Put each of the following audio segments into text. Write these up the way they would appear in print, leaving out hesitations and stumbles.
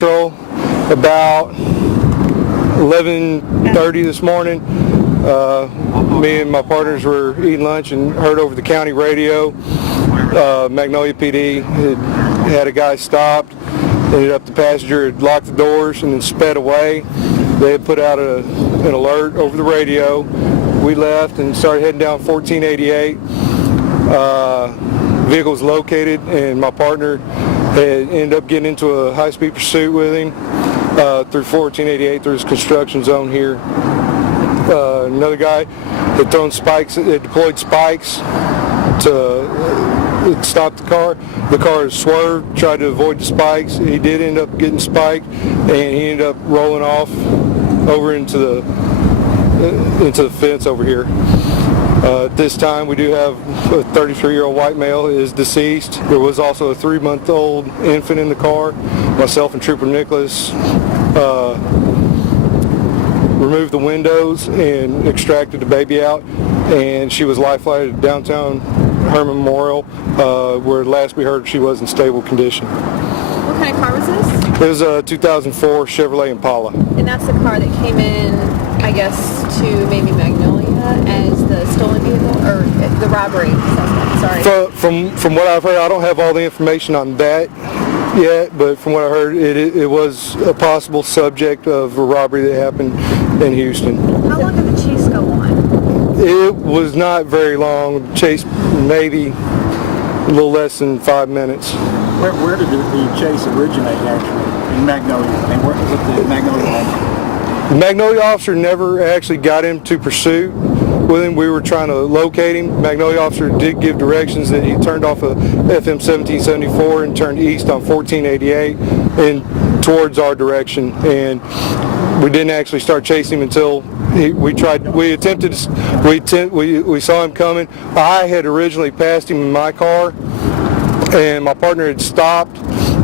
Patrol about 11:30 this morning. Me and my partners were eating lunch and heard over the county radio Magnolia PD had a guy stopped. Ended up the passenger had locked the doors and then sped away. They had put out an alert over the radio. We left and started heading down 1488. Vehicle was located and my partner had ended up getting into a high-speed pursuit with him through 1488 through this construction zone here. Another guy had thrown spikes, had deployed spikes to stop the car. The car swerved, tried to avoid the spikes. He did end up getting spiked, and he ended up rolling off over into the fence over here. At this time, we do have a 33-year-old white male is deceased. There was also a 3-month-old infant in the car. Myself and Trooper Nicholas removed the windows and extracted the baby out, and she was life-flighted to downtown Herman Memorial, where last we heard she was in stable condition. What kind of car was this? It was a 2004 Chevrolet Impala. And that's the car that came in, I guess, to maybe Magnolia as the stolen vehicle, or the robbery suspect, sorry. From what I've heard, I don't have all the information on that yet, but from what I heard, it was a possible subject of a robbery that happened in Houston. How long did the chase go on? It was not very long. Chase maybe a little less than 5 minutes. Where did the chase originate actually? In Magnolia? And where was the Magnolia officer? The Magnolia officer never actually got into pursuit with him. We were trying to locate him. Magnolia officer did give directions that he turned off of FM 1774 and turned east on 1488 and towards our direction. And we didn't actually start chasing him until we saw him coming. I had originally passed him in my car, and my partner had stopped,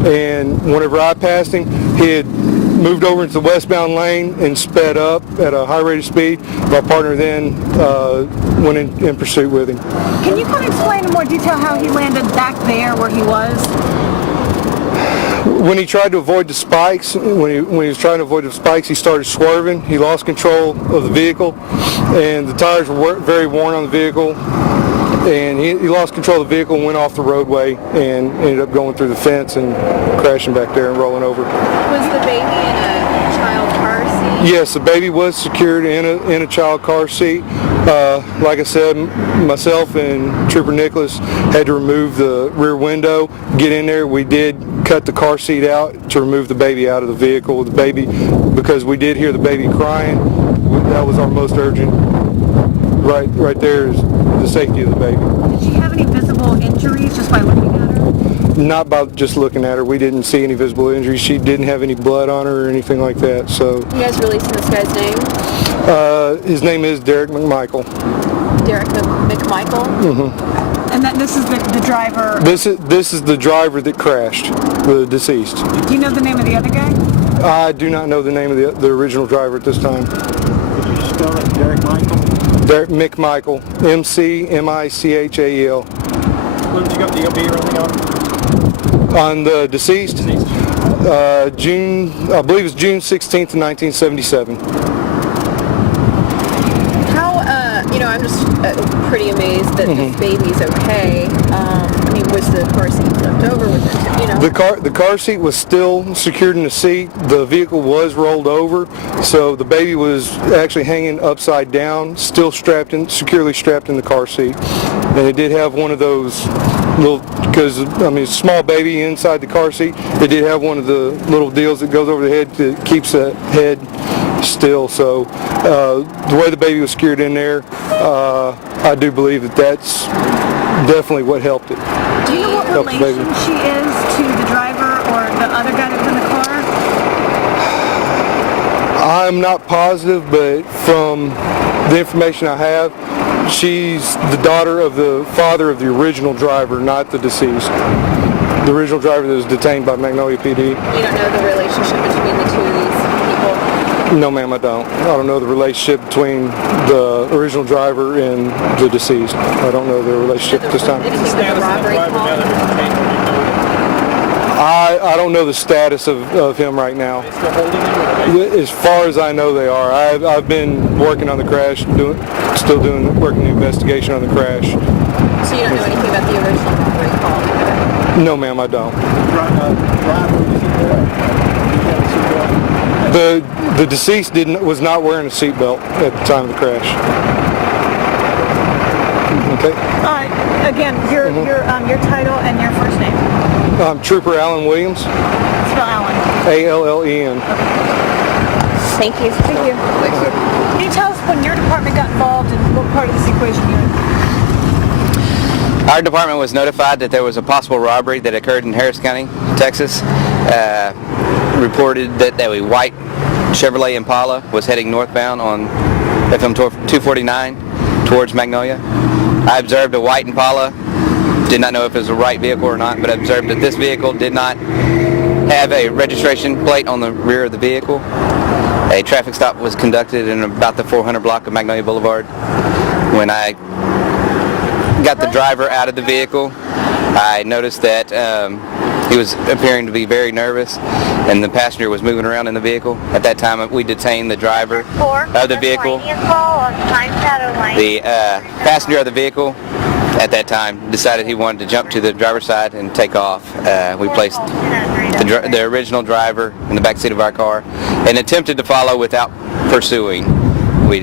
and whenever I passed him, he had moved over into the westbound lane and sped up at a high rate of speed. My partner then went in pursuit with him. Can you kind of explain in more detail how he landed back there where he was? When he tried to avoid the spikes, when he was trying to avoid the spikes, he started swerving. He lost control of the vehicle, and the tires were very worn on the vehicle. And he lost control of the vehicle and went off the roadway and ended up going through the fence and crashing back there and rolling over. Was the baby in a child car seat? Yes, the baby was secured in a child car seat. Like I said, myself and Trooper Nicholas had to remove the rear window, get in there. We did cut the car seat out to remove the baby out of the vehicle. The baby, because we did hear the baby crying, that was our most urgent. Right there is the safety of the baby. Did she have any visible injuries just by looking at her? Not by just looking at her. We didn't see any visible injuries. She didn't have any blood on her or anything like that. So. You guys releasing this guy's name? His name is Derek McMichael. Derek McMichael? Mm-hmm. And this is the driver? This is the driver that crashed, the deceased. Do you know the name of the other guy? I do not know the name of the original driver at this time. Did you spell it Derek Michael? Derek McMichael, M-C-M-I-C-H-A-E-L. When did you go? Do you go be early On the deceased? June, I believe it's June 16th, 1977. How, I'm just pretty amazed that this baby's okay. Was the car seat flipped over? Was it, The car seat was still secured in the seat. The vehicle was rolled over, so the baby was actually hanging upside down, still securely strapped in the car seat. And it did have one of those little, because it's a small baby inside the car seat. It did have one of the little deals that goes over the head that keeps the head still. So the way the baby was secured in there, I do believe that's definitely what helped it. Do you know what relation she is to the driver or the other guy that was in the car? I'm not positive, but from the information I have, she's the daughter of the father of the original driver, not the deceased. The original driver that was detained by Magnolia PD. You don't know the relationship between the two of these people? No, ma'am, I don't. I don't know the relationship between the original driver and the deceased. I don't know the relationship at this time. Did he keep the robbery call? I I don't know the status of him right now. Still holding him? As far as I know, they are. I've been working on the crash, working the investigation on the crash. So you don't know anything about the original robbery call either? No, ma'am, I don't. Driver, was he there? Did he have a seatbelt? The deceased was not wearing a seatbelt at the time of the crash. Okay. Again, your title and your first name. Trooper Allen Williams. Spell Allen. A-L-L-E-N. Thank you. Thank you. Can you tell us when your department got involved and what part of this equation you're in? Our department was notified that there was a possible robbery that occurred in Harris County, Texas. Reported that a white Chevrolet Impala was heading northbound on FM 249 towards Magnolia. I observed a white Impala. Did not know if it was the right vehicle or not, but observed that this vehicle did not have a registration plate on the rear of the vehicle. A traffic stop was conducted in about the 400 block of Magnolia Boulevard. When I got the driver out of the vehicle, I noticed that he was appearing to be very nervous, and the passenger was moving around in the vehicle. At that time, we detained the driver of the vehicle. The passenger of the vehicle at that time decided he wanted to jump to the driver's side and take off. We placed the original driver in the back seat of our car and attempted to follow without pursuing. We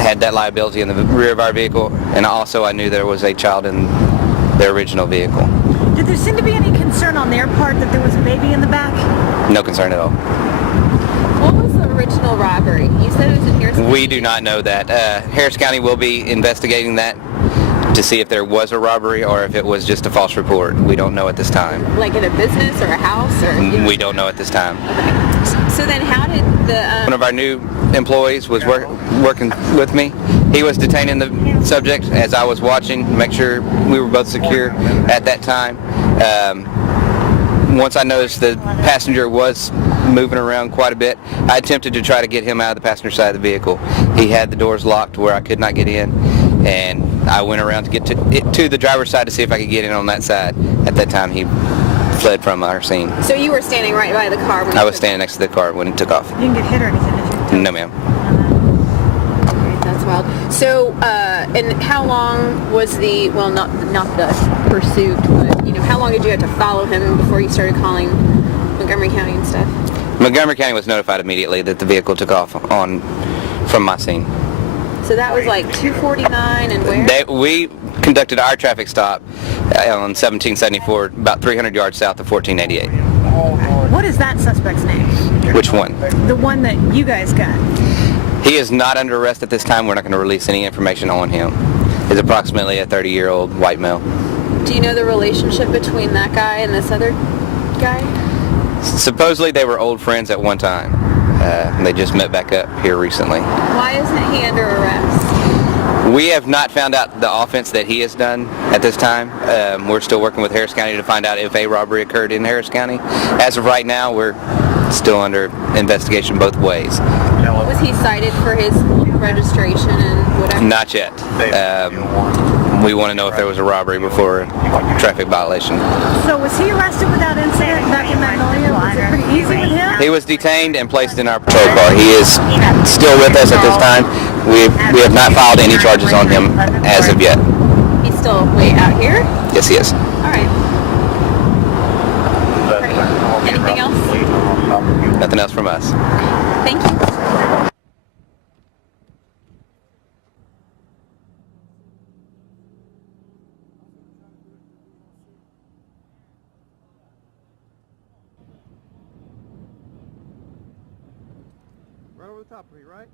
had that liability in the rear of our vehicle, and also I knew there was a child in the original vehicle. Did there seem to be any concern on their part that there was a baby in the back? No concern at all. What was the original robbery? You said it was in Harris County? We do not know that. Harris County will be investigating that to see if there was a robbery or if it was just a false report. We don't know at this time. Like in a business or a house? Or We don't know at this time. Okay. So then how did the... One of our new employees was working with me. He was detaining the subject as I was watching to make sure we were both secure at that time. Once I noticed the passenger was moving around quite a bit, I attempted to try to get him out of the passenger side of the vehicle. He had the doors locked where I could not get in, and I went around to get to the driver's side to see if I could get in on that side. At that time, he fled from our scene. So you were standing right by the car when I was standing next to the car when it took off. You didn't get hit or anything, did you? No, ma'am. That's wild. So, and how long was the, well, not the pursuit, but, you know, how long did you have to follow him before you started calling Montgomery County and stuff? Montgomery County was notified immediately that the vehicle took off from my scene. So that was like 249 and where? We conducted our traffic stop on 1774, about 300 yards south of 1488. What is that suspect's name? Which one? The one that you guys got. He is not under arrest at this time. We're not going to release any information on him. He's approximately a 30-year-old white male. Do you know the relationship between that guy and this other guy? Supposedly they were old friends at one time. They just met back up here recently. Why isn't he under arrest? We have not found out the offense that he has done at this time. We're still working with Harris County to find out if a robbery occurred in Harris County. As of right now, we're still under investigation both ways. Was he cited for his registration and whatever? Not yet. We want to know if there was a robbery before a traffic violation. So was he arrested without incident back in Magnolia? Was it pretty easy with him? He was detained and placed in our patrol car. He is still with us at this time. We have not filed any charges on him as of yet. He's still way out here? Yes, he is. All right. Great. Anything else? Nothing else from us. Thank you. Right over the top of me, right?